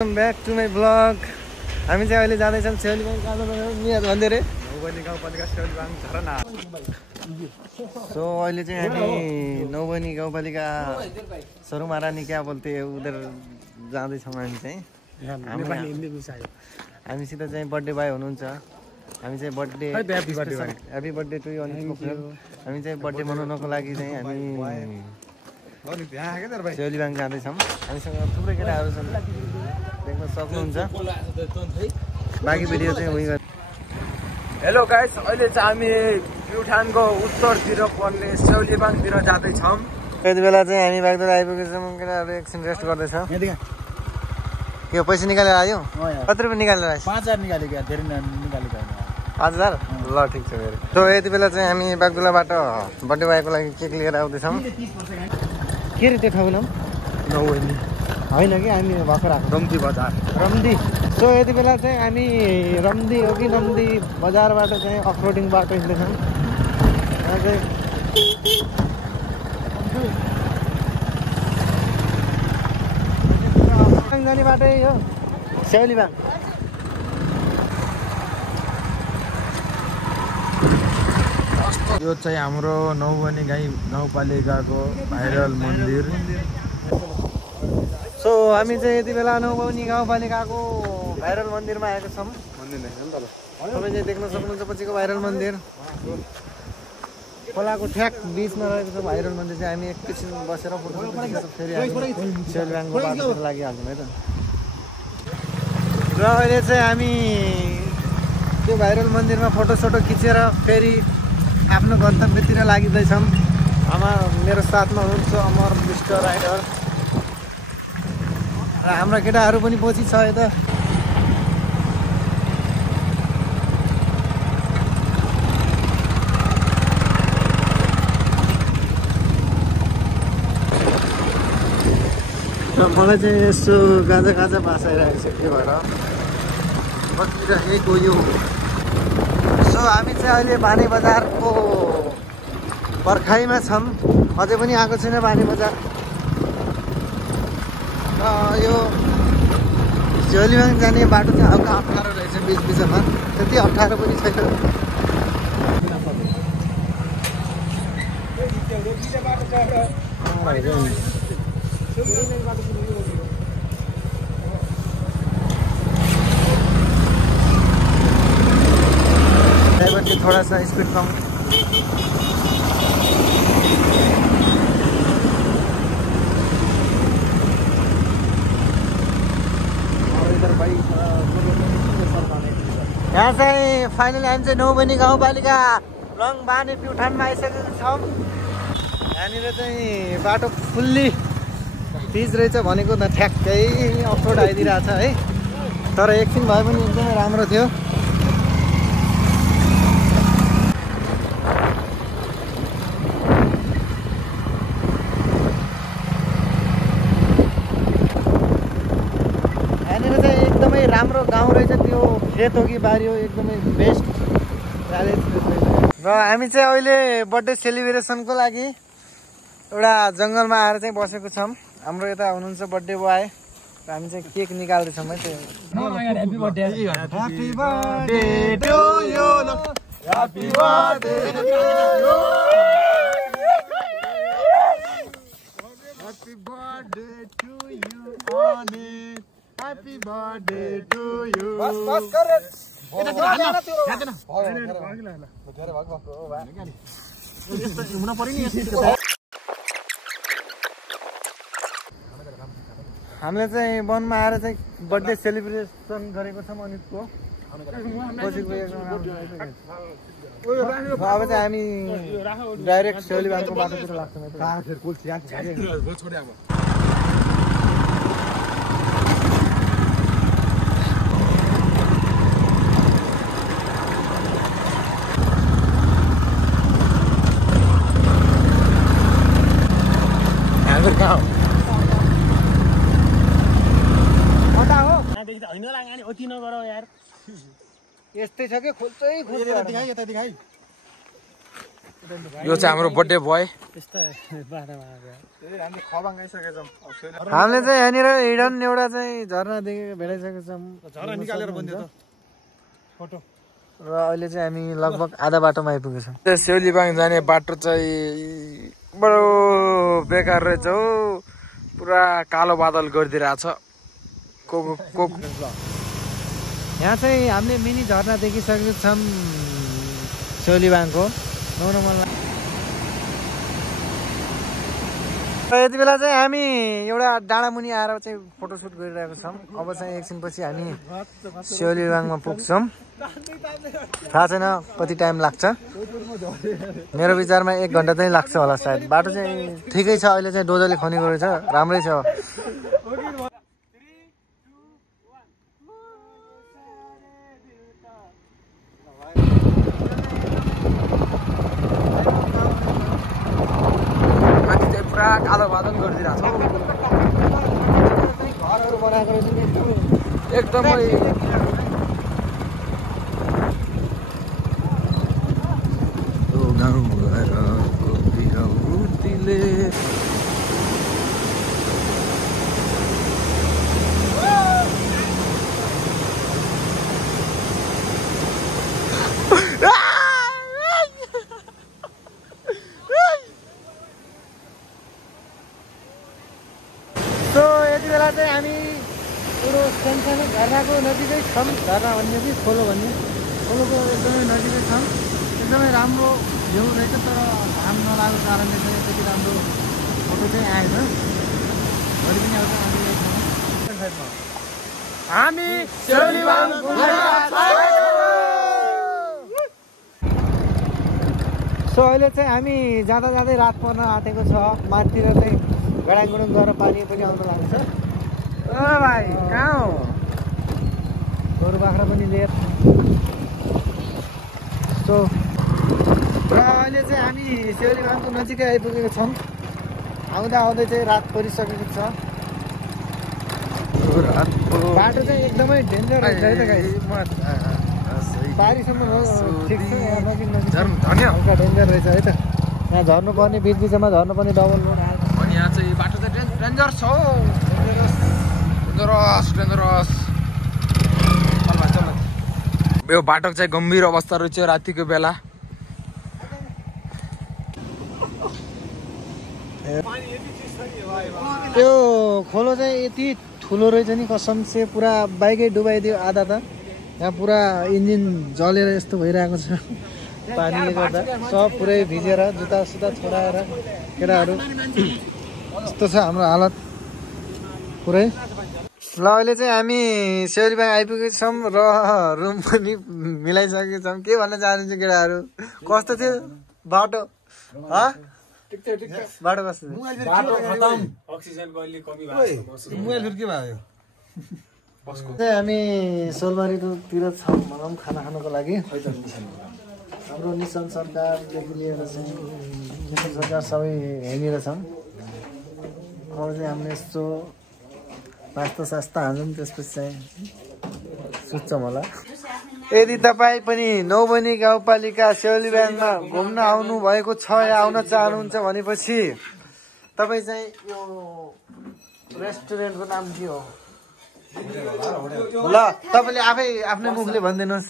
Welcome back to my vlog. हामी चाहिँ अहिले जाँदैछौँ सेलिबाङ नियाज भन्दै रे नौबनी गाउँपालिका सेलिबाङ झरना। सो अहिले चाहिँ हामी नौबनी गाउँपालिका सरुमारानी क्या बोल्थे उधर जाँदैछौँ हामी चाहिँ। हामीसित चाहिँ बर्थडे भाइ हुनुहुन्छ। हामी चाहिँ birthday happy birthday to you Anil Pokhrel. हामी चाहिँ बर्थडे मनाउनको लागि चाहिँ हामी सेलिबाङ जाँदैछौँ। हामीसँग थुप्रै केटाहरू छन्, देख्न सक्नुहुन्छ। बाँकी भिडियो चाहिँ उयो गर्नु। हेलो गाइस, अहिले चाहिँ हामी प्युठानको उत्तरतिर पर्ने सेलिबाङतिर जाँदैछौँ। यति बेला चाहिँ हामी बागडोर आइपुगेछौँ। केटाहरू एकछिन रेस्ट गर्दैछ। के पैसा निकालेर आयो? कति रुपियाँ निकालेर आयो? 5000 निकालेको, धेरै निकालेको होइन। 5000? ल ठिक छ फेरि। सो यति बेला चाहिँ हामी बागडोलाबाट बर्थडे भाइको लागि केक लिएर आउँदैछौँ। के रे त्यो ठाउँ नाम? नौबनी होइन कि हामी भर्खर आएको रम्दी बजार। रम्दी। सो यति बेला चाहिँ हामी रम्दी हो कि नम्दी बजारबाट चाहिँ अफरोडिङ बाटो हिँड्दैछौँ। जाने बाटै हो सेलिबाङ। यो चाहिँ हाम्रो नौबनी गाउँपालिकाको भाइरल मन्दिर। सो हामी चाहिँ यति बेला नौबनी गाउँपालिकाको भाइरल मन्दिरमा आएको छौँ। तपाईँ चाहिँ देख्न सक्नुहुन्छ पछिको भाइरल मन्दिर। खोलाको ठ्याक बिचमा रहेको छ भाइरल मन्दिर चाहिँ। हामी एकैछिन बसेर फोटो फेरि सेलिबाङको बाटोतिर लागिहाल्छौँ है त। र अहिले चाहिँ हामी त्यो भाइरल मन्दिरमा फोटोसोटो खिचेर फेरि आफ्नो गन्तव्यतिर लागिँदैछौँ। मेरो साथमा हुनुहुन्छ अमर विष्ट राइडर र हाम्रा केटाहरू पनि पछि छ यता। र मलाई चाहिँ यसो गाजा भाष आइरहेको छ के भएर बसिरहेको यो। सो हामी चाहिँ अहिले बानी बजारको पर्खाइमा छौँ। अझै पनि आएको छैन बानी बजार। र यो सेलिबाङ जाने बाटो चाहिँ हल्का अप्ठ्यारो रहेछ, बिचमा त्यति अप्ठ्यारो पनि छैन। ड्राइभर चाहिँ थोड़ा सा स्पिड कम। यहाँ चाहिँ फाइनली हामी चाहिँ नौबनी गाउँपालिका लङ बानी प्युठानमा आइसकेको छौँ। यहाँनिर चाहिँ बाटो फुल्ली पिच रहेछ भनेको त ठ्याक्कै अफरोड आइदिरहेको छ है। तर एकछिन भए पनि एकदमै राम्रो थियो। यहाँनिर चाहिँ एकदमै राम्रो गाउँ रहेछ। त्यो खेत हो कि बारी हो, एकदमै बेस्ट। र हामी चाहिँ अहिले बर्थडे सेलिब्रेसनको लागि एउटा जङ्गलमा आएर चाहिँ बसेको छौँ। हाम्रो यता हुनुहुन्छ बर्थडे बोय र हामी चाहिँ केक निकाल्दैछौँ है। हामीले चाहिँ वनमा आएर चाहिँ बर्थडे सेलिब्रेसन गरेको छौँ अनितको। अब चाहिँ हामी डाइरेक्ट सेलिबाङको बाटोतिर लाग्छौँ। यस्तै छ कि खोल्छै खोल्छ। यो चाहिँ हाम्रो बर्थडे बोय। हामीले चाहिँ यहाँनिर हिडन एउटा चाहिँ झरना देखेको भेटाइसकेको छौँ र अहिले चाहिँ हामी लगभग आधा बाटोमा आइपुगेछौँ। सेउलीबाङ जाने बाटो चाहिँ बडो बेकार रहेछ हौ, पुरा कालो बादल गरिदिरहेछ। यहाँ चाहिँ हामीले मिनी झरना देखिसकेको छौँ सेउलीबाङको। नुहाउन मन लाग्छ। यति बेला चाहिँ हामी एउटा डाँडा मुनि आएर चाहिँ फोटोसुट गरिरहेको छौँ। अब चाहिँ एकछिनपछि हामी सेउलीबाङमा पुग्छौँ। थाहा छैन कति टाइम लाग्छ, मेरो विचारमा 1 घन्टा चाहिँ लाग्छ होला सायद। बाटो चाहिँ ठिकै छ, अहिले चाहिँ डोजरले खनेको रहेछ, राम्रै छ। पुरा कालो बादल गरिदिरहेछ घरहरू बनाएको रहेछ एकदमै। यति बेला चाहिँ हामी एउटा सानो झरनाको नजिकै छौँ। झरना भन्ने कि खोलो भन्ने, खोलोको एकदमै नजिकै छौँ। एकदमै राम्रो भ्यू रहेछ, तर घाम नलागेको कारणले चाहिँ त्यति राम्रो फोटो चाहिँ आएन। भोलि पनि आउँछ हामी सेउलीबाङ। सो अहिले चाहिँ हामी जाँदा जाँदै रात पर्न आँटेको छ। माथितिर चाहिँ गडाङगुडुङ गरेर पानी पनि आउन लाग्छ। ओ भाइ कहाँ हो? गोरु बाख्रा पनि लिएर। सो र अहिले चाहिँ हामी सेउलीबाङको नजिकै आइपुगेको छौँ। आउँदा आउँदै चाहिँ रात परिसकेको छ। बाटो चाहिँ एकदमै डेन्जर रहेछ है त गाइस। बारीसम्म ठिक छ, हल्का डेन्जर रहेछ है त। यहाँ झर्नु पर्ने, बिच बिचमा झर्नु पर्ने, डबल रोड आएको। अनि यहाँ चाहिँ बाटो चाहिँ डेन्जर छ हौ, डेन्जरस। यो बाटोको चाहिँ गम्भीर अवस्था रहेछ रातिको बेला। त्यो खोलो चाहिँ यति ठुलो रहेछ नि, कसम से पुरा बाइकै डुबाइदियो आधा त। यहाँ पुरा इन्जिन जलेर यस्तो भइरहेको छ पानीले गर्दा। सब पुरै भिजेर जुत्ता सुत्ता छोडाएर केटाहरू यस्तो छ हाम्रो हालत पुरै। ल अहिले चाहिँ हामी सेउलीबाङ आइपुगेको छौँ र रुम पनि मिलाइसकेको छौँ। के भन्न चाहनुहुन्छ केटाहरू? कस्तो थियो बाटो? बाटो कस्तो थियो? हामी सोलबारीतिर छौँ भनौँ खाना खानुको लागि। हाम्रो निशान सरकारदेखि लिएर चाहिँ निशान सरकार सबै यहीँनिर छौँ। अब चाहिँ हामीले यस्तो नास्ता सास्ता हान्छौँ, त्यसपछि चाहिँ सुत्छौँ होला। यदि तपाईँ पनि नौबनी गाउँपालिका सेउलीबाङमा घुम्न आउनु भएको छ या आउन चाहनुहुन्छ भनेपछि तपाईँ चाहिँ यो रेस्टुरेन्टको नाम के हो? ल तपाईँले आफै आफ्नै मुखले भनिदिनुहोस्।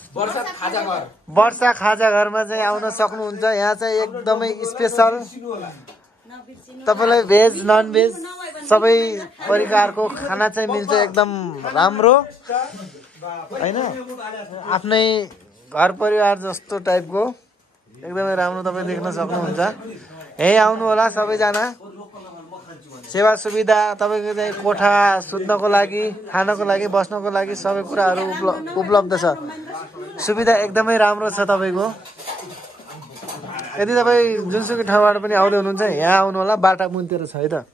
वर्षा खाजा घरमा चाहिँ आउन सक्नुहुन्छ। यहाँ चाहिँ एकदमै स्पेसल, तपाईँलाई भेज नन भेज सबै परिकारको खाना चाहिँ मिल्छ, एकदम राम्रो होइन। आफ्नै घर परिवार जस्तो टाइपको एकदमै राम्रो तपाईँ देख्न सक्नुहुन्छ। यहीँ आउनु होला सबैजना। सेवा सुविधा तपाईँको चाहिँ कोठा सुत्नको लागि, खानको लागि, बस्नको लागि सबै कुराहरू उपलब्ध छ। सुविधा एकदमै राम्रो छ तपाईँको। यदि तपाईँ जुनसुकै ठाउँबाट पनि आउँदै हुनुहुन्छ यहाँ आउनु होला। बाटा मुनतिर छ है त।